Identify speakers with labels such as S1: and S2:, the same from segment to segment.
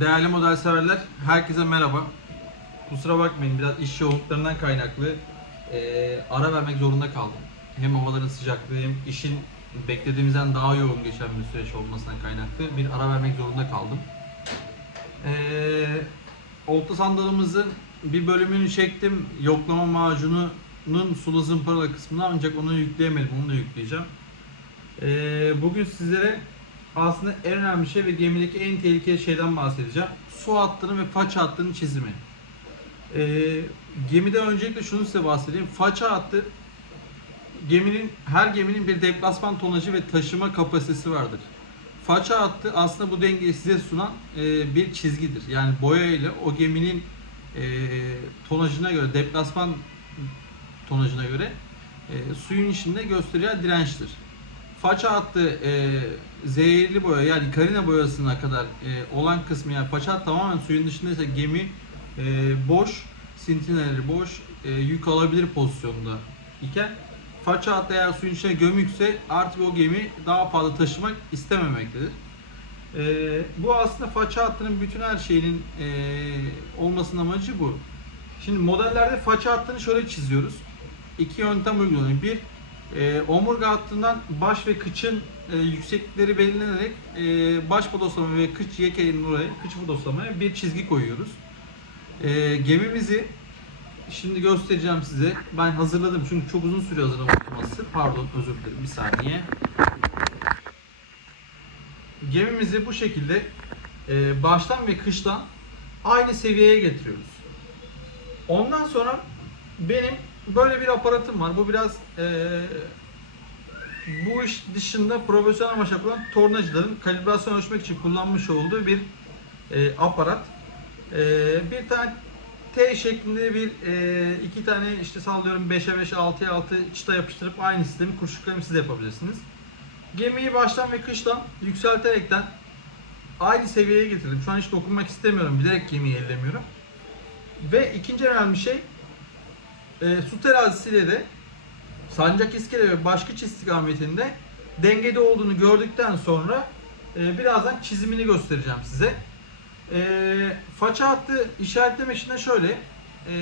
S1: Değerli model severler, herkese merhaba. Kusura bakmayın biraz iş yoğunluklarından kaynaklı eee, ara vermek zorunda kaldım. Hem havaların sıcaklığı hem işin beklediğimizden daha yoğun geçen bir süreç olmasından kaynaklı bir ara vermek zorunda kaldım. Eee olta sandalımızın bir bölümünü çektim. Yoklama macununun sulu zımparalı kısmını ancak onu yükleyemedim. Onu da yükleyeceğim. Eee, bugün sizlere aslında en önemli şey ve gemideki en tehlikeli şeyden bahsedeceğim. Su hattının ve faça hattının çizimi. Ee, gemide öncelikle şunu size bahsedeyim. Faça hattı geminin her geminin bir deplasman tonajı ve taşıma kapasitesi vardır. Faça hattı aslında bu dengeyi size sunan e, bir çizgidir. Yani boya ile o geminin e, tonajına göre, deplasman tonajına göre e, suyun içinde gösterilen dirençtir. Faça hattı e, zehirli boya yani karina boyasına kadar e, olan kısmı yani faça hattı tamamen suyun dışındaysa gemi e, boş, sintineleri boş, e, yük alabilir pozisyonda iken faça hattı eğer suyun içine gömükse artık o gemi daha fazla taşımak istememektedir. E, bu aslında faça hattının bütün her şeyinin e, olmasının amacı bu. Şimdi modellerde faça hattını şöyle çiziyoruz. İki yöntem uygulanıyor. Bir, e, omurga hattından baş ve kıçın e, yükseklikleri belirlenerek e, baş podoslama ve kıç yekenin oraya, kıç podoslamaya bir çizgi koyuyoruz. E, gemimizi şimdi göstereceğim size. Ben hazırladım çünkü çok uzun süre hazırlaması. Pardon özür dilerim bir saniye. Gemimizi bu şekilde e, baştan ve kıştan aynı seviyeye getiriyoruz. Ondan sonra benim böyle bir aparatım var. Bu biraz eee, bu iş dışında profesyonel amaç yapılan tornacıların kalibrasyon ölçmek için kullanmış olduğu bir eee, aparat. Eee, bir tane T şeklinde bir eee, iki tane işte sallıyorum 5'e 5 6'ya 6 çıta yapıştırıp aynı sistemi kurşun kalemi siz de yapabilirsiniz. Gemiyi baştan ve kıştan yükselterekten aynı seviyeye getirdim. Şu an hiç dokunmak istemiyorum. Bilerek gemiyi ellemiyorum. Ve ikinci önemli şey e, su terazisiyle de sancak iskele ve başkıç istikametinde dengede olduğunu gördükten sonra e, birazdan çizimini göstereceğim size. E, faça hattı işaretleme işinde şöyle. E,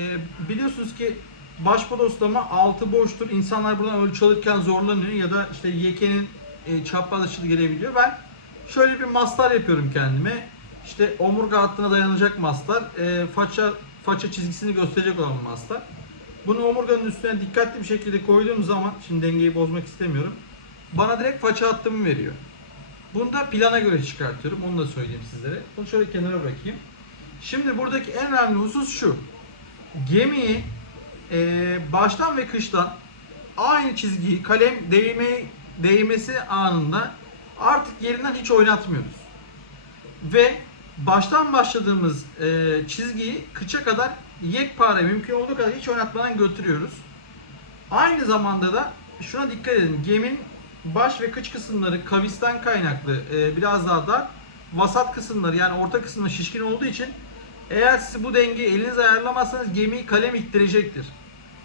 S1: biliyorsunuz ki baş podoslama altı boştur. İnsanlar buradan ölçü alırken zorlanıyor ya da işte yekenin e, çapraz açılı gelebiliyor. Ben şöyle bir mastar yapıyorum kendime. İşte omurga hattına dayanacak mastar. E, faça faça çizgisini gösterecek olan bir mastar. Bunu omurganın üstüne dikkatli bir şekilde koyduğum zaman, şimdi dengeyi bozmak istemiyorum. Bana direkt faça hattımı veriyor. Bunu da plana göre çıkartıyorum. Onu da söyleyeyim sizlere. Bunu şöyle kenara bırakayım. Şimdi buradaki en önemli husus şu. Gemiyi eee, baştan ve kıştan aynı çizgiyi kalem değme, değmesi anında artık yerinden hiç oynatmıyoruz. Ve baştan başladığımız e, çizgiyi kıça kadar yekpare mümkün olduğu kadar hiç oynatmadan götürüyoruz. Aynı zamanda da şuna dikkat edin. Geminin baş ve kıç kısımları kavisten kaynaklı e, biraz daha dar. Vasat kısımları yani orta kısmı şişkin olduğu için eğer siz bu dengeyi eliniz ayarlamazsanız gemiyi kalem ittirecektir.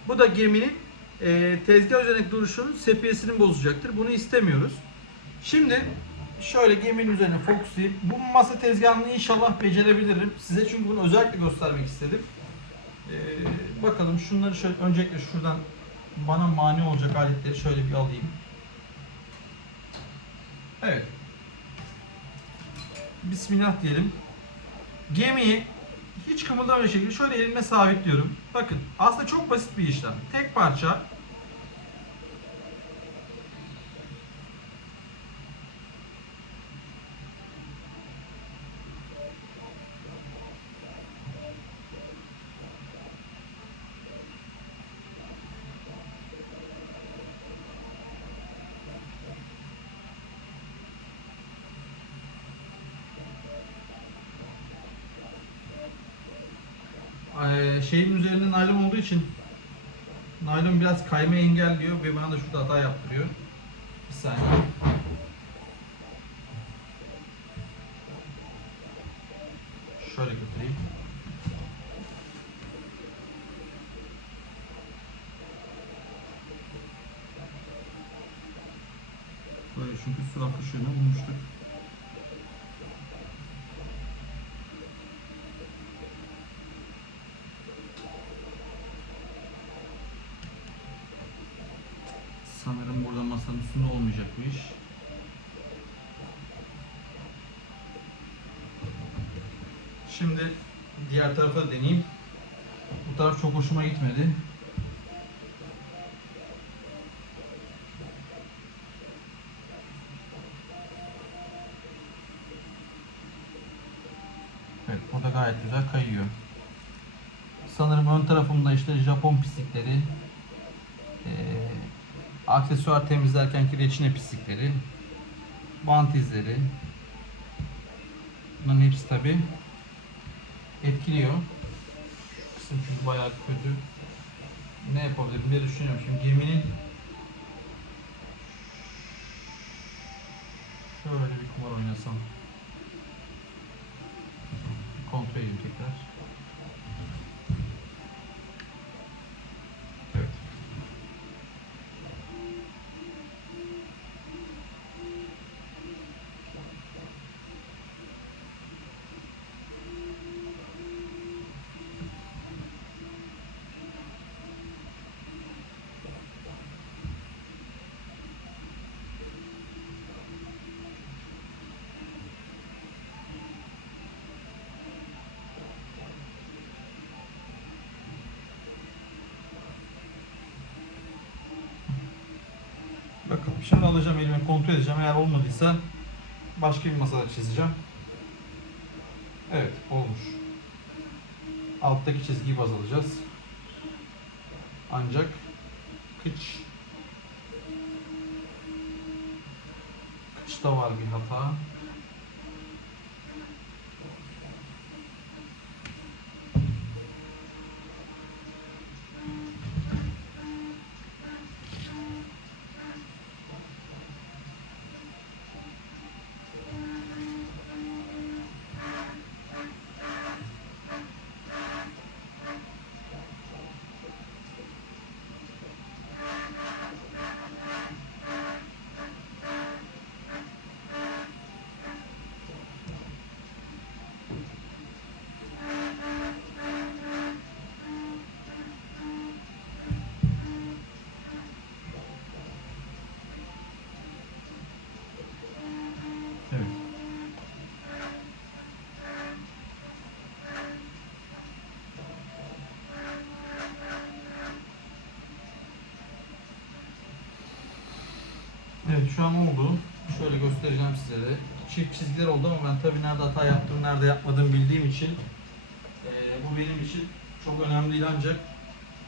S1: Bu da geminin e, tezgah üzerindeki duruşunun sepiyesini bozacaktır. Bunu istemiyoruz. Şimdi şöyle geminin üzerine fokuslayıp bu masa tezgahını inşallah becerebilirim. Size çünkü bunu özellikle göstermek istedim. Ee, bakalım şunları şöyle öncelikle şuradan bana mani olacak aletleri şöyle bir alayım. Evet. Bismillah diyelim. Gemiyi hiç kımıldamayacak şekilde şöyle elimle sabitliyorum. Bakın aslında çok basit bir işlem. Tek parça şeyin üzerinde naylon olduğu için naylon biraz kayma engelliyor ve bana da şurada hata yaptırıyor. Bir saniye. Şöyle götüreyim. Böyle çünkü su akışını bulmuştuk. Sanırım burada masanın üstünde olmayacak. Şimdi diğer tarafa deneyeyim. Bu taraf çok hoşuma gitmedi. Evet, burada gayet güzel kayıyor. Sanırım ön tarafımda işte Japon pislikleri, eee, aksesuar temizlerkenki reçine pislikleri, bant izleri. Bunların hepsi tabi etkiliyor. Kısım çünkü bayağı kötü. Ne yapabilirim diye düşünüyorum. Şimdi geminin şöyle bir kumar oynasam. Kontrol edeyim tekrar. Evet. Bakalım. Şimdi alacağım elime kontrol edeceğim. Eğer olmadıysa başka bir masada çizeceğim. Evet olmuş. Alttaki çizgiyi baz alacağız. Ancak kıç kıçta var bir hata. An oldu. Şöyle göstereceğim size de. Çift çizgiler oldu ama ben tabii nerede hata yaptığımı, nerede yapmadığımı bildiğim için eee, bu benim için çok önemli değil ancak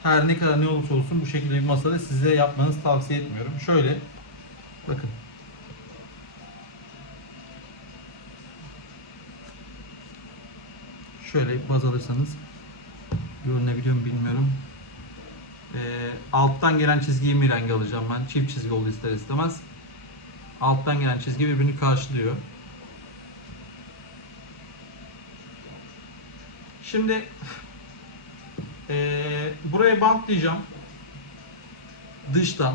S1: her ne kadar ne olursa olsun bu şekilde bir masada size yapmanızı tavsiye etmiyorum. Şöyle bakın şöyle baz alırsanız görünebiliyor mu bilmiyorum. Ee, alttan gelen çizgiyi mi renk alacağım ben? Çift çizgi oldu ister istemez. Alttan gelen çizgi birbirini karşılıyor. Şimdi ee, buraya bantlayacağım. Dıştan.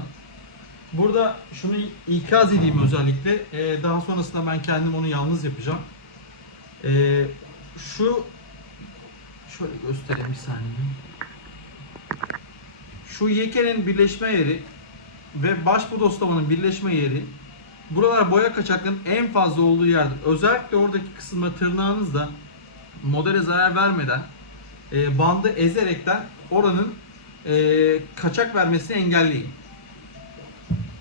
S1: Burada şunu ikaz edeyim özellikle. Ee, daha sonrasında ben kendim onu yalnız yapacağım. Ee, şu şöyle göstereyim bir saniye. Şu yekenin birleşme yeri ve baş bodoslamanın birleşme yeri buralar boya kaçaklığının en fazla olduğu yerdir. Özellikle oradaki kısımda tırnağınızla modele zarar vermeden e, bandı ezerekten oranın e, kaçak vermesini engelleyin.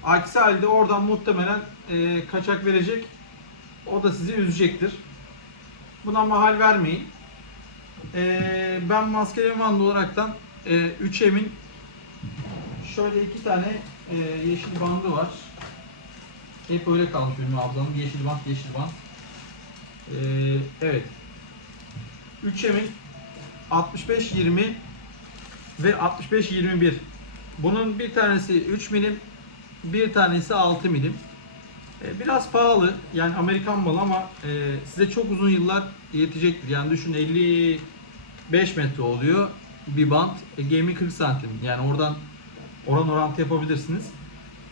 S1: Aksi halde oradan muhtemelen e, kaçak verecek. O da sizi üzecektir. Buna mahal vermeyin. Ee, ben maskeli manda olaraktan e, 3M'in şöyle iki tane e, yeşil bandı var. Hep öyle kalmış benim ablamın. Yeşil bant, yeşil bant. Ee, evet. 3M'in 65-20 ve 65-21. Bunun bir tanesi 3 milim, bir tanesi 6 milim. E, Biraz pahalı yani Amerikan malı ama e, size çok uzun yıllar yetecektir. Yani düşün 55 metre oluyor bir bant. E, gemi 40 santim. Yani oradan oran orantı yapabilirsiniz.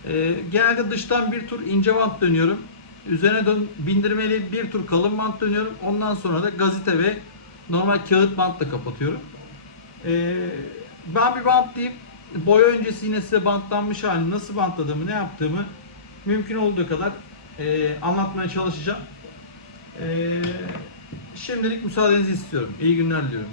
S1: E, genelde dıştan bir tur ince bant dönüyorum. Üzerine dön, bindirmeli bir tur kalın bant dönüyorum. Ondan sonra da gazete ve normal kağıt bantla kapatıyorum. E, ben bir bant deyip boya öncesi yine size bantlanmış halini nasıl bantladığımı, ne yaptığımı mümkün olduğu kadar e, anlatmaya çalışacağım. E, şimdilik müsaadenizi istiyorum. İyi günler diliyorum.